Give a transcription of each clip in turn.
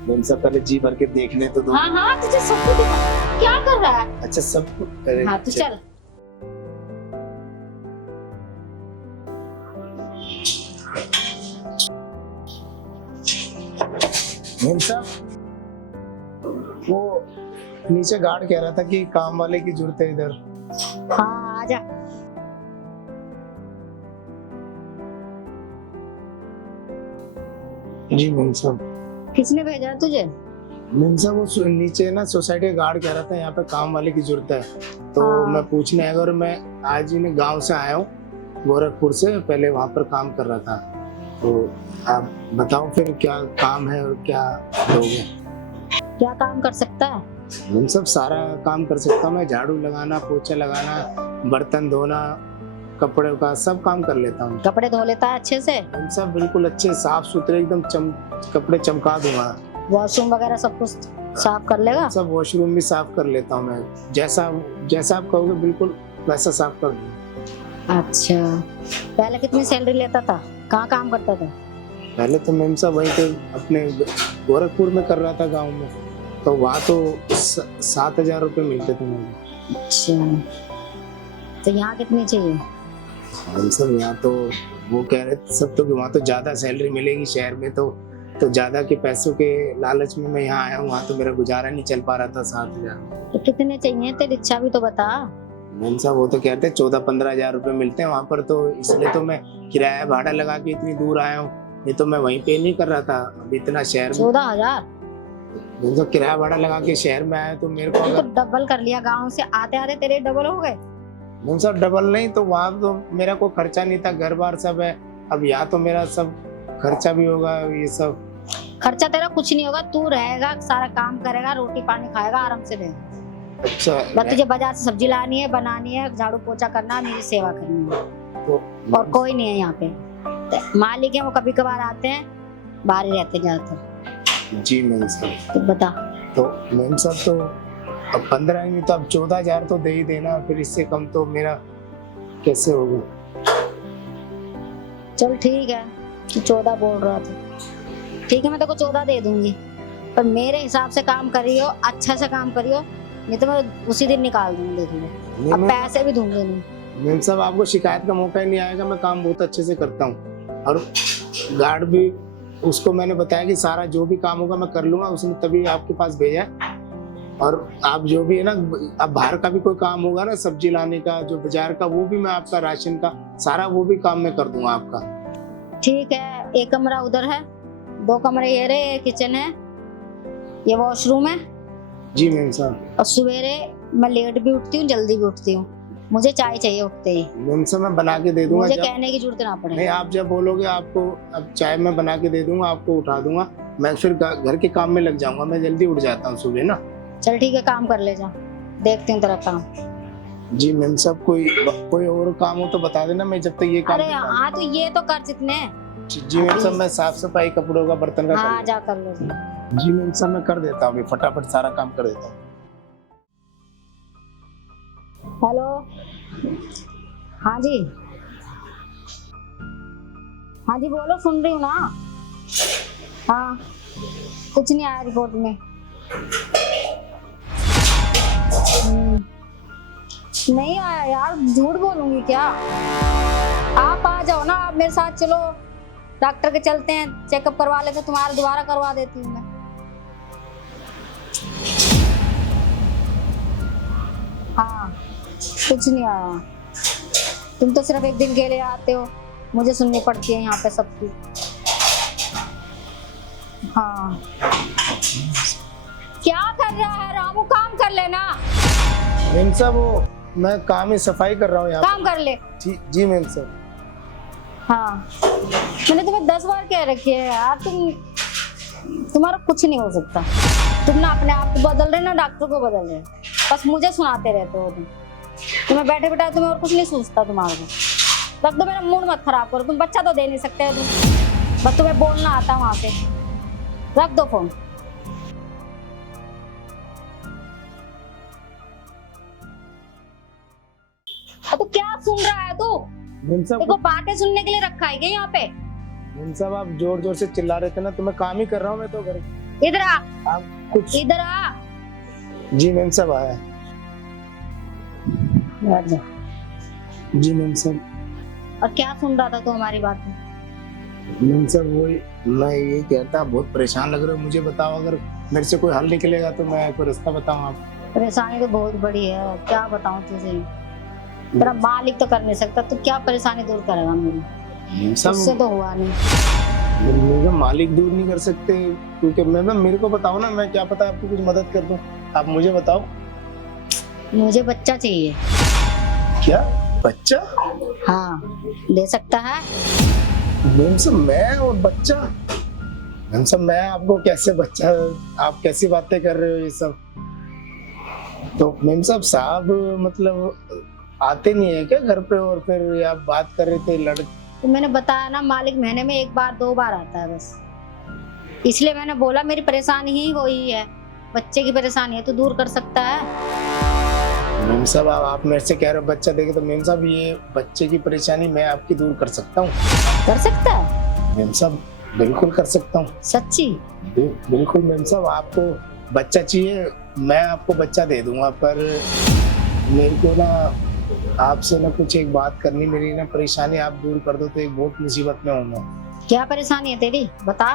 Ma'am साहब पहले जी भर के देखने तो दो। हाँ हाँ तुझे सब कुछ दिखा। क्या कर रहा है? अच्छा सब कुछ हाँ तो चल। मैम साहब वो नीचे गार्ड कह रहा था कि काम वाले की जरूरत है इधर। हाँ आजा। जी मैम साहब। किसने भेजा तुझे? मैम साहब वो नीचे ना सोसाइटी का गार्ड कह रहा था यहाँ पे काम वाले की जरूरत है, तो हाँ। मैं पूछने आया और मैं आज ही मैं गांव से आया हूँ गोरखपुर से, पहले वहाँ पर काम कर रहा था। तो आप बताओ फिर क्या काम है और क्या दोगे? क्या काम कर सकता है? मैम साहब सारा काम कर सकता हूँ मैं, झाड़ू लगाना, पोछा लगाना, बर्तन धोना, कपड़े का सब काम कर लेता हूँ। कपड़े धो लेता है अच्छे से? मैम साहब बिल्कुल अच्छे साफ सुथरे एकदम कपड़े चमका दूंगा। वॉशरूम वगैरह सब कुछ साफ कर लेगा? सब वॉशरूम भी साफ कर लेता हूँ मैं, जैसा जैसा आप कहोगे बिल्कुल वैसा साफ कर दूंगा। अच्छा पहले कितनी सैलरी लेता था? कहाँ काम करता था? पहले तो मैम साहब वहीं पे अपने गोरखपुर में कर रहा था गांव में, तो वहाँ तो 7,000 रुपये मिलते थे मुझे। अच्छा तो यहाँ कितनी चाहिए? मैम साहब यहाँ तो वो कह रहे थे सब तो कि वहाँ तो ज्यादा सैलरी मिलेगी शहर में, तो ज्यादा के पैसों के लालच में मैं यहाँ आया हूँ। वहाँ तो मेरा गुजारा नहीं चल पा रहा था 7,000। तो कितने चाहिए? तेरी इच्छा भी तो बता। मैम साहब वो तो कहते हैं 14-15 हजार रुपए मिलते हैं वहाँ पर, तो इसलिए तो मैं किराया भाड़ा लगा के इतनी दूर आया हूँ, नहीं तो मैं वहीं पे नहीं कर रहा था। अब इतना शहर में 14,000? मैम साहब किराया भाड़ा लगा के शहर में आया तो मेरे को तो अगर डबल कर लिया, गांव से आते आते तेरे डबल हो गए। मैम साहब डबल नहीं तो वहाँ तो मेरा कोई खर्चा नहीं था, घर बार सब है। अब यहाँ तो मेरा सब खर्चा भी होगा, ये सब खर्चा तेरा कुछ नहीं होगा, तू रहेगा, सारा काम करेगा, रोटी पानी खाएगा, आराम से रहेगा। अच्छा बस तुझे बाजार से सब्जी लानी है, बनानी है, झाड़ू पोछा करना है, मेरी सेवा करनी है, तो और कोई नहीं है यहाँ पे। तो मालिक है वो कभी कभार आते हैं, बाहर ही रहते ज्यादातर। जी मैम साहब। तो बता। तो मैम साहब तो अब 15 ही नहीं तो अब 14,000 तो दे ही देना, फिर इससे कम तो मेरा कैसे होगा? चल ठीक है, तू 14 बोल रहा था, ठीक है मैं तेरे को 14 दे दूंगी, पर मेरे हिसाब से काम करियो, अच्छा से काम करियो, नहीं तो मैं उसी दिन निकाल दूंगी, देख ले। अब पैसे भी दूंगे नहीं। मैम साहब आपको शिकायत का मौका ही नहीं आएगा, मैं काम बहुत अच्छे से करता हूँ। और गार्ड भी उसको मैंने बताया कि सारा जो भी काम होगा मैं कर लूंगा, उसने तभी आपके पास भेजा है। और आप जो भी है ना, अब बाहर का भी कोई काम होगा ना, सब्जी लाने का, जो बाजार का, वो भी मैं आपका, राशन का सारा वो भी काम मैं कर दूंगा आपका। ठीक है, एक कमरा उधर है, 2 कमरे ये रहे, किचन है, ये वॉशरूम है। जी मैम साहब। और सवेरे मैं लेट भी उठती हूँ, जल्दी भी उठती हूँ, मुझे चाय चाहिए उठते ही। मैम साहब मैं बना के दे दूंगा, मुझे कहने की जरूरत ना पड़े। नहीं आप जब बोलोगे आपको, अब चाय मैं बना के दे दूंगा, आपको उठा दूंगा, मैं फिर घर के काम में लग जाऊंगा, मैं जल्दी उठ जाता हूँ सुबह ना। चल ठीक है, काम कर ले जा, देखती हूँ तेरा काम। जी मैम साहब कोई और काम हो तो बता देना, मैं जब तक ये काम। अरे हाँ तो ये तो कर जितने। जी मैम साहब मैं साफ सफाई कपड़ों का, बर्तन का हाँ जा कर ले। जी मैम साहब मैं कर देता हूँ, अभी फटाफट सारा काम कर देता हूँ। हेलो, हाँ जी, हाँ जी बोलो, सुन रही हूँ ना। हाँ कुछ नहीं आया रिपोर्ट में। नहीं आया यार, झूठ बोलूंगी क्या? आप आ जाओ ना, आप मेरे साथ चलो, डॉक्टर के चलते हैं, चेकअप करवा लेते, तुम्हारा दोबारा करवा देती हूँ मैं। हाँ कुछ नहीं आया, तुम तो सिर्फ एक दिन के लिए आते हो, मुझे सुननी पड़ती है यहाँ पे सबकी। हाँ क्या कर रहा है रामू, काम कर लेना। मैम साहब वो मैं काम ही सफाई कर रहा हूँ यहाँ। काम कर ले। जी मैम साहब। हाँ मैंने तुम्हें 10 बार कह रखी है यार, तुम्हारा कुछ नहीं हो सकता, तुम ना अपने आप को बदल रहे ना डॉक्टर को बदल रहे, बस मुझे सुनाते रहते हो तुम। तुम्हें बैठे बैठे तुम्हें और कुछ नहीं सोचता तुम्हारे को। रख दो, मेरा मूड मत खराब करो, तुम बच्चा तो दे नहीं सकते हो तुम, बस तुम्हें बोलना आता वहां पे। रख दो फोन। तो क्या सुन रहा है तू? मैम साहब देखो बातें सुनने के लिए रखा है क्या यहाँ पे? मैम साहब आप जोर जोर से चिल्ला रहे थे ना, तो मैं काम ही कर रहा हूँ मैं तो घर। इधर आ, आप कुछ इधर आ। जी मैम साहब आया। बैठ जा। जी मैम साहब। और क्या सुन रहा था तू हमारी बात में? मैम साहब वही मैं ये कहता बहुत परेशान लग रहे हो, मुझे बताओ अगर मेरे से कोई हल निकलेगा तो मैं कोई रास्ता बताऊं आप। परेशानी तो बहुत बड़ी है, क्या बताऊं तुझे। तेरा मालिक तो कर नहीं सकता, तो क्या परेशानी दूर करेगा मेरी? मैम उससे साहब तो हुआ नहीं। मेरा मालिक दूर नहीं कर सकते, क्योंकि मैम मेरे को बताओ ना, मैं क्या पता आपको कुछ मदद कर दूं, आप मुझे बताओ। मुझे बच्चा चाहिए। क्या बच्चा? हाँ, दे सकता है? मैम साहब मैं और बच्चा? मैम साहब मैं आपको कैसे बच्चा, आप कैसी बातें कर रहे हो ये सब? तो मैम साहब मतलब आते नहीं है क्या घर पे, और फिर आप बात कर रहे थे तो मैंने बताया ना, मालिक महीने में 1 बार 2 बार आता है बस। इसलिए मैंने बोला मेरी परेशानी ही वही है, बच्चे की परेशानी है, तो दूर कर सकता है। मैम साहब आप मेरे से कह रहे हो बच्चा देखे, तो मैम साहब ये बच्चे की परेशानी मैं आपकी दूर कर सकता हूँ। कर सकता है? मैम साहब बिल्कुल कर सकता हूँ। सच्ची? बिल्कुल मैम साहब, आपको बच्चा चाहिए मैं आपको बच्चा दे दूंगा, पर मेरे को ना आपसे ना कुछ एक बात करनी, मेरी ना परेशानी आप दूर कर दो तो एक बहुत मुसीबत में हूँ मैं। क्या परेशानी है तेरी, बता।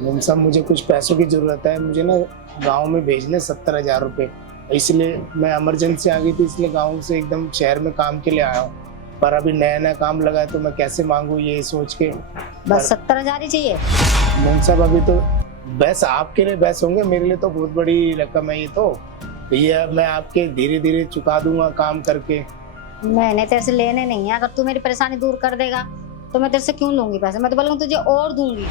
मैम साहब मुझे कुछ पैसों की जरूरत है, मुझे ना गांव में भेजने 70,000 रुपए, इसलिए मैं इमरजेंसी आ गई थी, इसलिए गांव से एकदम शहर में काम के लिए आया हूँ, पर अभी नया नया काम लगा है तो मैं कैसे मांगू ये सोच के। बस 70,000 ही चाहिए? मैम साहब अभी तो बस आपके लिए बस होंगे, मेरे लिए तो बहुत बड़ी रकम है ये तो ये अब मैं आपके धीरे धीरे चुका दूंगा काम करके। मैंने तेरे से लेने नहीं है, अगर तू मेरी परेशानी दूर कर देगा तो मैं तेरे से क्यों लूंगी पैसे, मैं तो बोलूंगी तुझे और दूंगी।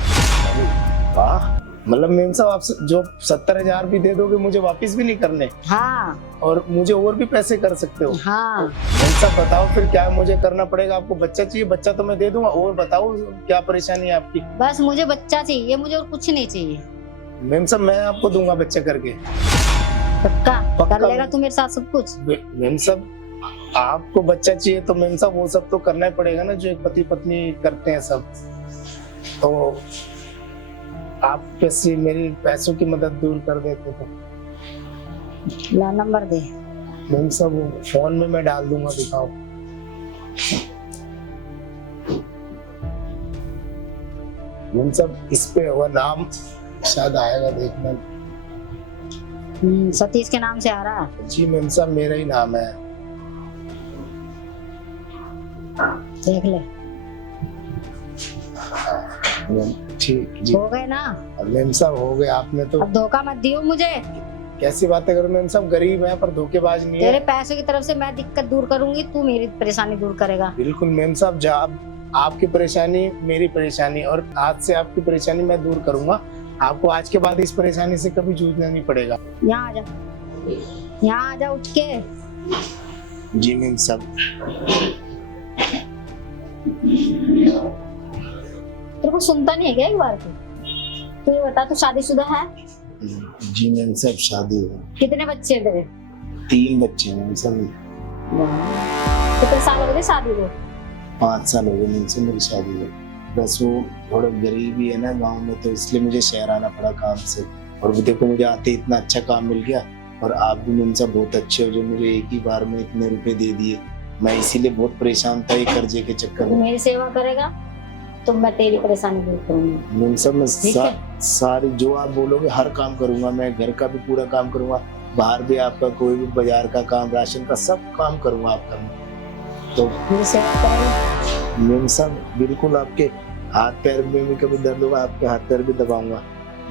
वाह, मतलब मैम साहब आप जो 70,000 भी दे दोगे मुझे वापस भी नहीं करने? हाँ। और मुझे और भी पैसे कर सकते हो? हाँ। मैम साहब बताओ फिर क्या मुझे करना पड़ेगा? आपको बच्चा चाहिए? बच्चा तो मैं दे दूंगा, और बताओ क्या परेशानी है आपकी? बस मुझे बच्चा चाहिए, मुझे और कुछ नहीं चाहिए। मैम साहब मैं आपको दूंगा बच्चा करके। पक्का? पक्का। कर लेगा तू मेरे साथ सब कुछ? मैम साहब आपको बच्चा चाहिए तो मैम साहब वो सब तो करना ही पड़ेगा ना जो एक पति पत्नी करते हैं सब, तो आप कैसे मेरी पैसों की मदद दूर कर देते तो? ला नंबर दे। मैम साहब वो फोन में मैं डाल दूंगा, दिखाओ। मैम साहब इस पे वो नाम शायद आएगा, देखना। सतीश के नाम से आ रहा है? जी मैम साहब मेरा ही नाम है। देख ले। ठीक जी। हो गए ना? मैम साहब हो गए, आपने तो अब धोखा मत दियो मुझे। कैसी बातें करो मैम साहब, गरीब है पर धोखेबाज नहीं तेरे है। पैसों की तरफ से मैं दिक्कत दूर करूंगी, तू मेरी परेशानी दूर करेगा। बिल्कुल मैम साहब, जब आपकी परेशानी मेरी परेशानी, और आज से आपकी परेशानी मैं दूर करूंगा, आपको आज के बाद इस परेशानी से कभी जूझना नहीं पड़ेगा। यहाँ आ जा, यहाँ आ जा उठ के। जी मैम साहब। तेरे को सुनता नहीं है क्या एक बार तो ये बता, तू शादीशुदा है? जी मैम साहब शादी है। कितने बच्चे हैं तेरे? 3 बच्चे हैं मैम साहब। कितने साल हो गए शादी को? 5 साल हो गए मैम साहब मेरी शादी को। बस वो थोड़ा गरीबी है ना गांव में, तो इसलिए मुझे शहर आना पड़ा काम से, और वो देखो मुझे आते इतना अच्छा काम मिल गया, और आप भी मैम साहब बहुत अच्छे हो जो मुझे एक ही बार में इतने रुपए दे दिए। मैं इसीलिए बहुत परेशान था ये कर्जे के चक्कर तू में। मेरी सेवा करेगा तो मैं तेरी परेशानी दूर करूंगी। मैम साहब मैं ठीक है? सारी जो आप बोलोगे हर काम करूंगा, मैं घर का भी पूरा काम करूंगा, बाहर भी आपका कोई भी बाजार का काम, राशन का सब काम करूंगा आपका। तो मेरी सेवा करेगा? मैम साहब बिल्कुल, आपके हाथ पैर में भी कभी दर्द होगा आपके हाथ पैर भी दबाऊंगा।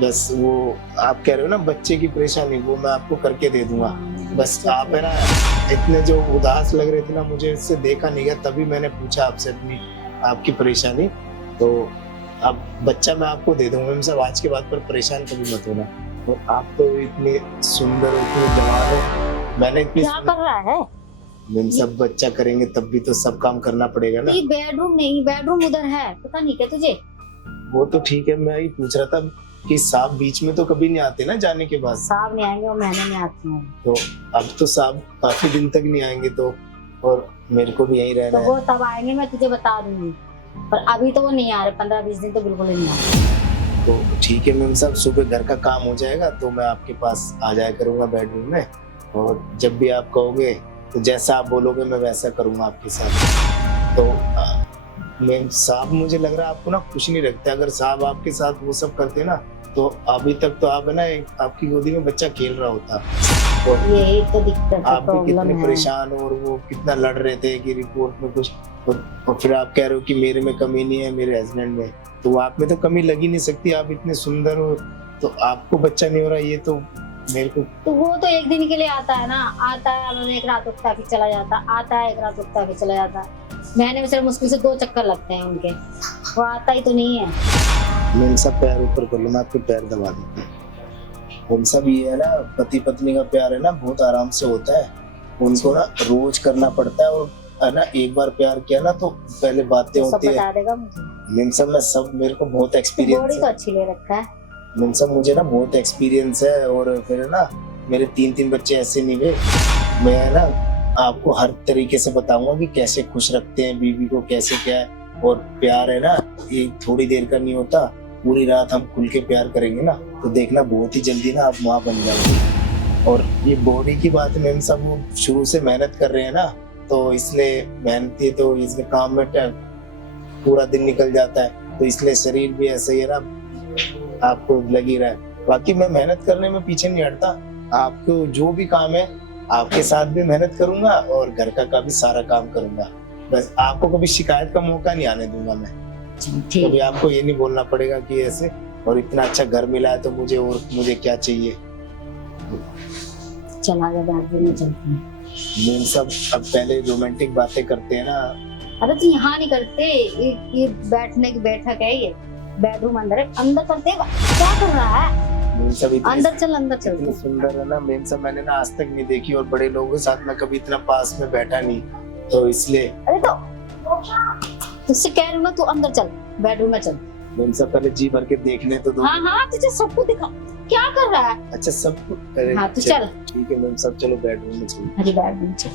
बस वो आप कह रहे हो ना बच्चे की परेशानी, वो मैं आपको करके दे दूंगा। बस आप है ना इतने जो उदास लग रहे थे ना, मुझे इससे देखा नहीं गया, तभी मैंने पूछा आपसे अपनी आपकी परेशानी। तो अब बच्चा मैं आपको दे दूंगा मैम साहब, आज के बाद पर परेशान कभी मत होना। तो आप तो इतने सुंदर हो, इतने जवान हो, मैंने इतनी क्या कर रहा है? मैम साहब बच्चा करेंगे तब भी तो सब काम करना पड़ेगा ना। ये बेडरूम नहीं, बेडरूम उधर है, पता नहीं क्या तुझे? वो तो ठीक है, मैं ही पूछ रहा था कि सांप बीच में तो कभी नहीं आते ना जाने के बाद। सांप नहीं आएंगे, वो महीने में आते हैं। तो अब तो सांप काफी दिन तक नहीं आएंगे, तो और मेरे को भी यहीं रहना तो है। वो तब आएंगे, मैं तुझे बता दूंगी, पर अभी तो वो नहीं आ रहे। 15-20 दिन तो बिल्कुल ही नहीं आ रहे। तो ठीक है मैम साहब, सुबह घर का काम हो जाएगा तो मैं आपके पास आ जाया करूंगा बेडरूम में, और जब भी आप कहोगे तो जैसा आप बोलोगे मैं वैसा करूंगा आपके साथ। तो मैम साहब, मुझे लग रहा है आपको ना खुश नहीं रखते। अगर साहब आपके साथ वो सब करते ना तो अभी तक तो आप है ना आपकी गोदी में बच्चा खेल रहा होता। तो यही तो दिक्कत है, आप भी प्रॉब्लम कितने है। परेशान और वो कितना लड़ रहे थे कि रिपोर्ट में कुछ, और फिर आप कह रहे हो कि मेरे में कमी नहीं है, मेरे हस्बैंड में। तो आप में तो कमी लगी नहीं सकती, आप इतने सुंदर हो, तो आपको बच्चा नहीं हो रहा, ये तो मेरे को। तो वो तो एक दिन के लिए आता है ना, आता है मतलब एक रात रुकता फिर चला जाता, आता है एक रात रुकता फिर चला जाता। महीने में सिर्फ मुश्किल से 2 चक्कर लगते हैं उनके, वो आता ही तो नहीं है। मैम सब पैर ऊपर कर लो, मैं आपके पैर दबा देता हूँ। उन सब ये है ना, पति पत्नी का प्यार है ना बहुत आराम से होता है, उनको ना रोज करना पड़ता है। और है ना, एक बार प्यार किया ना तो पहले बातें तो सब होती है। बता देगा मुझे। मैम सब मैं सब, मेरे को बहुत एक्सपीरियंस बॉडी तो है अच्छी ले रखा है। मैम सब, मुझे ना बहुत एक्सपीरियंस है। और फिर है ना, मेरे 3 बच्चे ऐसे नहीं हुए। मैं है ना आपको हर तरीके से बताऊंगा कि कैसे खुश रखते हैं बीवी को, कैसे क्या है। और प्यार है ना, ये थोड़ी देर का नहीं होता, पूरी रात हम खुल के प्यार करेंगे ना तो देखना बहुत ही जल्दी ना आप माँ बन जाओगे। और ये बॉडी की बात है मैम सब, वो शुरू से मेहनत कर रहे हैं ना, तो इसलिए मेहनती, तो इसके काम में पूरा दिन निकल जाता है, तो इसलिए शरीर भी ऐसे ही है ना, आपको लग ही रहा है। बाकी मैं मेहनत करने में पीछे नहीं हटता, आपको जो भी काम है आपके साथ भी मेहनत करूंगा और घर का भी सारा काम करूंगा। बस आपको कभी शिकायत का मौका नहीं आने दूंगा मैं। ठीक कभी आपको ये नहीं बोलना पड़ेगा कि ऐसे, और इतना अच्छा घर मिला है तो मुझे क्या चाहिए। चला जा, बेडरूम में चलते हैं। मैम सब अब पहले रोमांटिक बातें करते हैं ना। अरे तो यहाँ नहीं करते, ये बैठने की बैठक है, ये बेडरूम अंदर है, अंदर करते हैं। क्या कर रहा है? मैम सब अंदर चल, अंदर चलते इतनी हैं। सुंदर है ना मैम सब, मैंने ना आज तक नहीं देखी, और बड़े लोगों के साथ मैं कभी इतना पास में बैठा नहीं, तो इसलिए। अरे तो तुझसे कह रही हूँ ना, तू अंदर चल, बेडरूम में चल। मैम सब पहले जी भर के देखने तो दो। हाँ हाँ, तुझे सबको दिखा, क्या कर रहा है? अच्छा सब करे। हाँ, तू चल। ठीक है मैम सब, चलो बेडरूम में चलो। अरे बेडरूम चल।